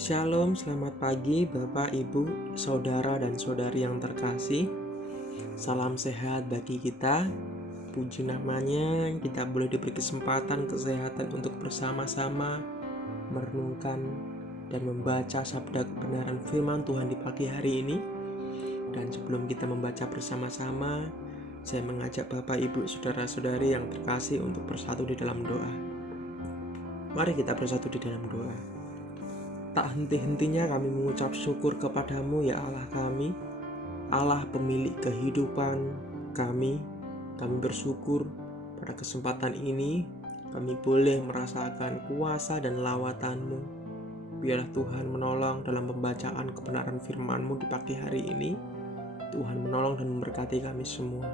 Shalom, selamat pagi Bapak, Ibu, Saudara dan Saudari yang terkasih. Salam sehat bagi kita. Puji namanya, kita boleh diberi kesempatan untuk bersama-sama merenungkan dan membaca sabda kebenaran firman Tuhan di pagi hari ini. Dan sebelum kita membaca bersama-sama, saya mengajak Bapak, Ibu, Saudara-saudari yang terkasih untuk bersatu di dalam doa. Mari kita bersatu di dalam doa. Tak henti-hentinya kami mengucap syukur kepadamu ya Allah kami, Allah pemilik kehidupan kami. Kami bersyukur pada kesempatan ini kami boleh merasakan kuasa dan lawatan-Mu. Biarlah Tuhan menolong dalam pembacaan kebenaran firman-Mu di pagi hari ini. Tuhan menolong dan memberkati kami semua.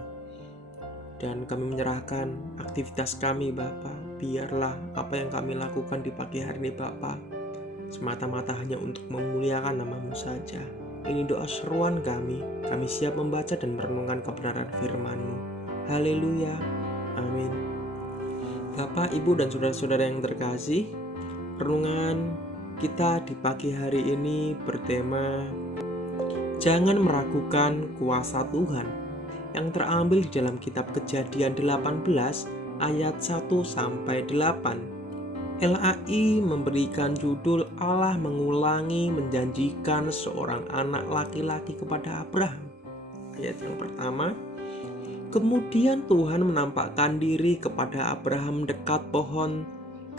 Dan kami menyerahkan aktivitas kami Bapa. Biarlah apa yang kami lakukan di pagi hari ini Bapa semata-mata hanya untuk memuliakan nama-Mu saja. Ini doa seruan kami siap membaca dan merenungkan kebenaran firman-Mu. Haleluya, amin. Bapak, Ibu, dan saudara-saudara yang terkasih, renungan kita di pagi hari ini bertema Jangan meragukan kuasa Tuhan, yang terambil di dalam kitab Kejadian 18 ayat 1-8. LAI memberikan judul Allah mengulangi menjanjikan seorang anak laki-laki kepada Abraham. Ayat yang pertama, kemudian Tuhan menampakkan diri kepada Abraham dekat pohon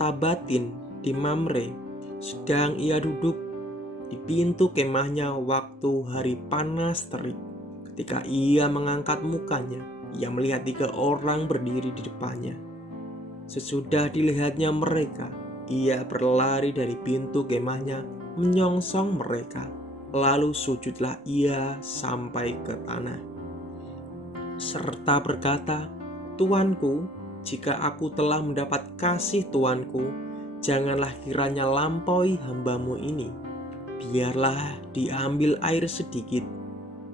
Tabatin di Mamre, sedang ia duduk di pintu kemahnya waktu hari panas terik. Ketika ia mengangkat mukanya, ia melihat 3 orang berdiri di depannya. Sesudah dilihatnya mereka, ia berlari dari pintu kemahnya menyongsong mereka. Lalu sujudlah ia sampai ke tanah, serta berkata, Tuanku, jika aku telah mendapat kasih Tuanku, janganlah kiranya lampaui hamba-Mu ini. Biarlah diambil air sedikit,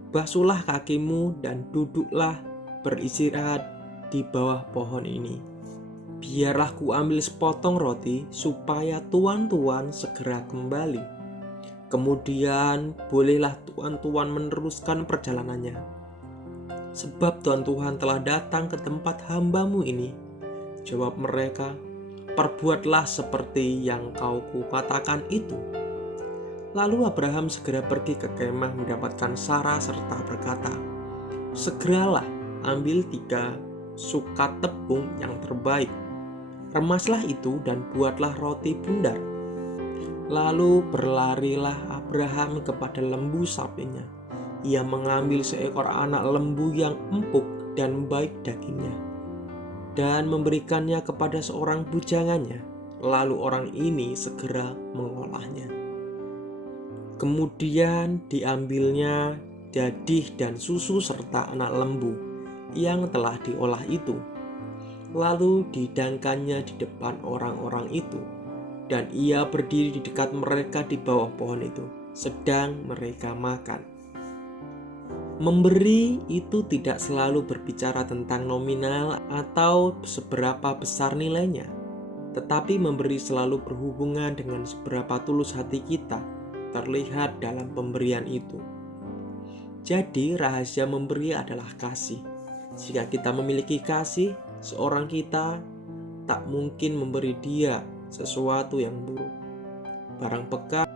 basuhlah kakimu dan duduklah beristirahat di bawah pohon ini. Biarlah ku ambil sepotong roti supaya tuan-tuan segera kembali. Kemudian bolehlah tuan-tuan meneruskan perjalanannya. Sebab tuan-tuan telah datang ke tempat hamba-Mu ini. Jawab mereka, perbuatlah seperti yang kau kukatakan itu. Lalu Abraham segera pergi ke kemah mendapatkan Sarah serta berkata, segeralah ambil 3 sukat tepung yang terbaik. Remaslah itu dan buatlah roti bundar. Lalu berlarilah Abraham kepada lembu sapinya. Ia mengambil seekor anak lembu yang empuk dan baik dagingnya, dan memberikannya kepada seorang bujangannya. Lalu orang ini segera mengolahnya. Kemudian diambilnya dadih dan susu serta anak lembu yang telah diolah itu. Lalu dihidangkannya di depan orang-orang itu, dan ia berdiri di dekat mereka di bawah pohon itu, sedang mereka makan. Memberi itu tidak selalu berbicara tentang nominal atau seberapa besar nilainya, tetapi memberi selalu berhubungan dengan seberapa tulus hati kita terlihat dalam pemberian itu. Jadi rahasia memberi adalah kasih. Jika kita memiliki kasih, seorang kita tak mungkin memberi dia sesuatu yang buruk, barang bekas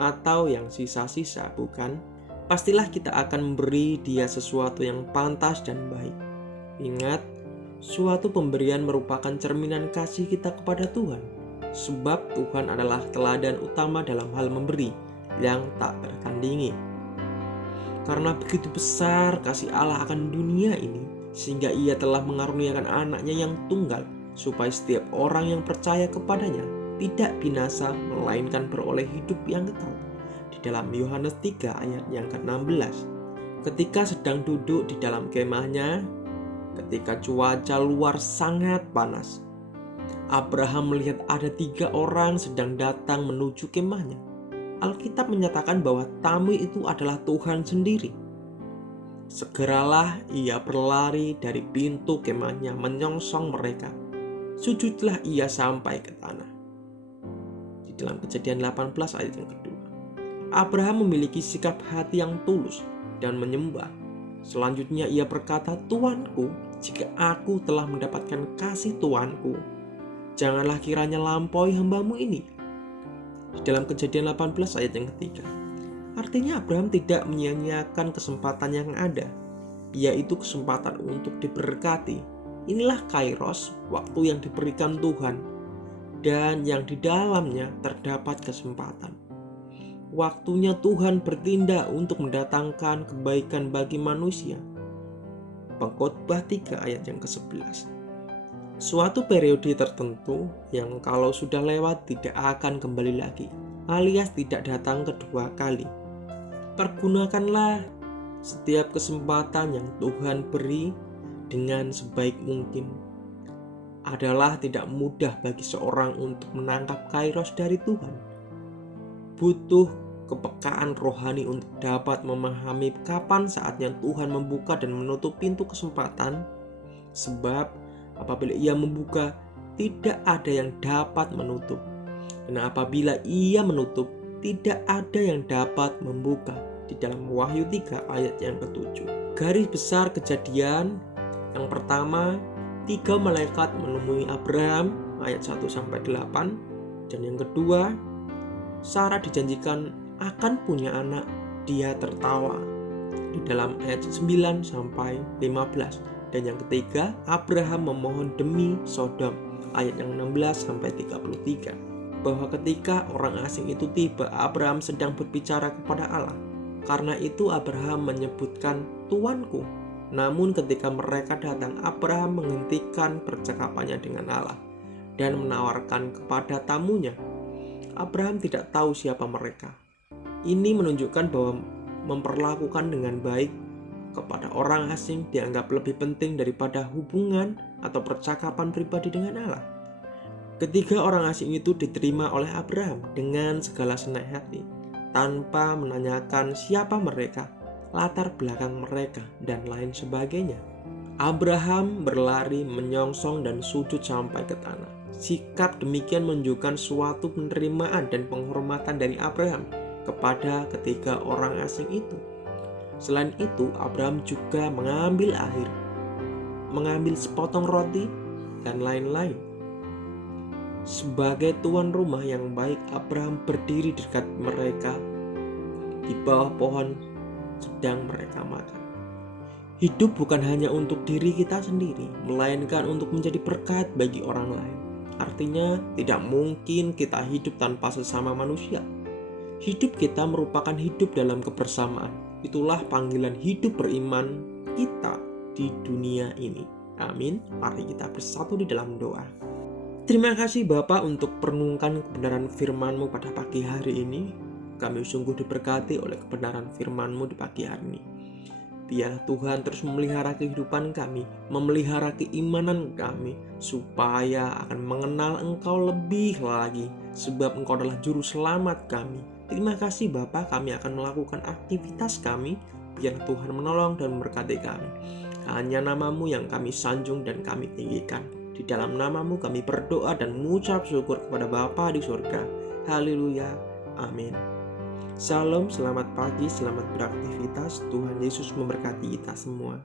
atau yang sisa-sisa, bukan? Pastilah kita akan memberi dia sesuatu yang pantas dan baik. Ingat, suatu pemberian merupakan cerminan kasih kita kepada Tuhan, sebab Tuhan adalah teladan utama dalam hal memberi yang tak tertandingi. Karena begitu besar kasih Allah akan dunia ini, sehingga ia telah mengaruniakan anaknya yang tunggal, supaya setiap orang yang percaya kepadanya tidak binasa, melainkan beroleh hidup yang kekal. Di dalam Yohanes 3 ayat yang ke-16. Ketika sedang duduk di dalam kemahnya, ketika cuaca luar sangat panas, Abraham melihat ada 3 orang sedang datang menuju kemahnya. Alkitab menyatakan bahwa tamu itu adalah Tuhan sendiri. Segeralah ia berlari dari pintu kemahnya menyongsong mereka. Sujudlah ia sampai ke tanah. Di dalam Kejadian 18 ayat yang kedua. Abraham memiliki sikap hati yang tulus dan menyembah. Selanjutnya ia berkata, "Tuanku, jika aku telah mendapatkan kasih Tuanku, janganlah kiranya lampaui hambamu ini." Di dalam Kejadian 18 ayat yang ketiga. Artinya Abraham tidak menyia-nyiakan kesempatan yang ada, yaitu kesempatan untuk diberkati. Inilah kairos, waktu yang diberikan Tuhan, dan yang di dalamnya terdapat kesempatan. Waktunya Tuhan bertindak untuk mendatangkan kebaikan bagi manusia. Pengkhotbah 3 ayat yang ke-11. Suatu periode tertentu yang kalau sudah lewat tidak akan kembali lagi, alias tidak datang kedua kali. Pergunakanlah setiap kesempatan yang Tuhan beri dengan sebaik mungkin. Adalah tidak mudah bagi seorang untuk menangkap kairos dari Tuhan. Butuh kepekaan rohani untuk dapat memahami kapan saatnya Tuhan membuka dan menutup pintu kesempatan. Sebab apabila ia membuka, tidak ada yang dapat menutup. Dan apabila ia menutup, tidak ada yang dapat membuka. Di dalam Wahyu 3 ayat yang ke-7. Garis besar kejadian yang pertama, 3 malaikat menemui Abraham ayat 1-8. Dan yang kedua, Sarah dijanjikan akan punya anak, dia tertawa di dalam ayat 9-15. Dan yang ketiga, Abraham memohon demi Sodom ayat yang 16-33. Bahwa ketika orang asing itu tiba, Abraham sedang berbicara kepada Allah. Karena itu Abraham menyebutkan Tuanku. Namun ketika mereka datang, Abraham menghentikan percakapannya dengan Allah dan menawarkan kepada tamunya. Abraham tidak tahu siapa mereka. Ini menunjukkan bahwa memperlakukan dengan baik kepada orang asing dianggap lebih penting daripada hubungan atau percakapan pribadi dengan Allah. Ketiga orang asing itu diterima oleh Abraham dengan segala senang hati, tanpa menanyakan siapa mereka, latar belakang mereka, dan lain sebagainya. Abraham berlari, menyongsong, dan sujud sampai ke tanah. Sikap demikian menunjukkan suatu penerimaan dan penghormatan dari Abraham kepada ketiga orang asing itu. Selain itu, Abraham juga mengambil air, mengambil sepotong roti, dan lain-lain. Sebagai tuan rumah yang baik, Abraham berdiri di dekat mereka di bawah pohon sedang mereka makan. Hidup bukan hanya untuk diri kita sendiri, melainkan untuk menjadi berkat bagi orang lain. Artinya, tidak mungkin kita hidup tanpa sesama manusia. Hidup kita merupakan hidup dalam kebersamaan. Itulah panggilan hidup beriman kita di dunia ini. Amin. Mari kita bersatu di dalam doa. Terima kasih Bapa untuk perenungkan kebenaran firman-Mu pada pagi hari ini. Kami sungguh diberkati oleh kebenaran firman-Mu di pagi hari ini. Biarlah Tuhan terus memelihara kehidupan kami, memelihara keimanan kami, supaya akan mengenal Engkau lebih lagi, sebab Engkau adalah juru selamat kami. Terima kasih Bapa, kami akan melakukan aktivitas kami, biar Tuhan menolong dan memberkati kami. Hanya nama-Mu yang kami sanjung dan kami tinggikan. Di dalam nama-Mu kami berdoa dan mengucap syukur kepada Bapa di surga. Haleluya. Amin. Shalom, selamat pagi, selamat beraktivitas. Tuhan Yesus memberkati kita semua.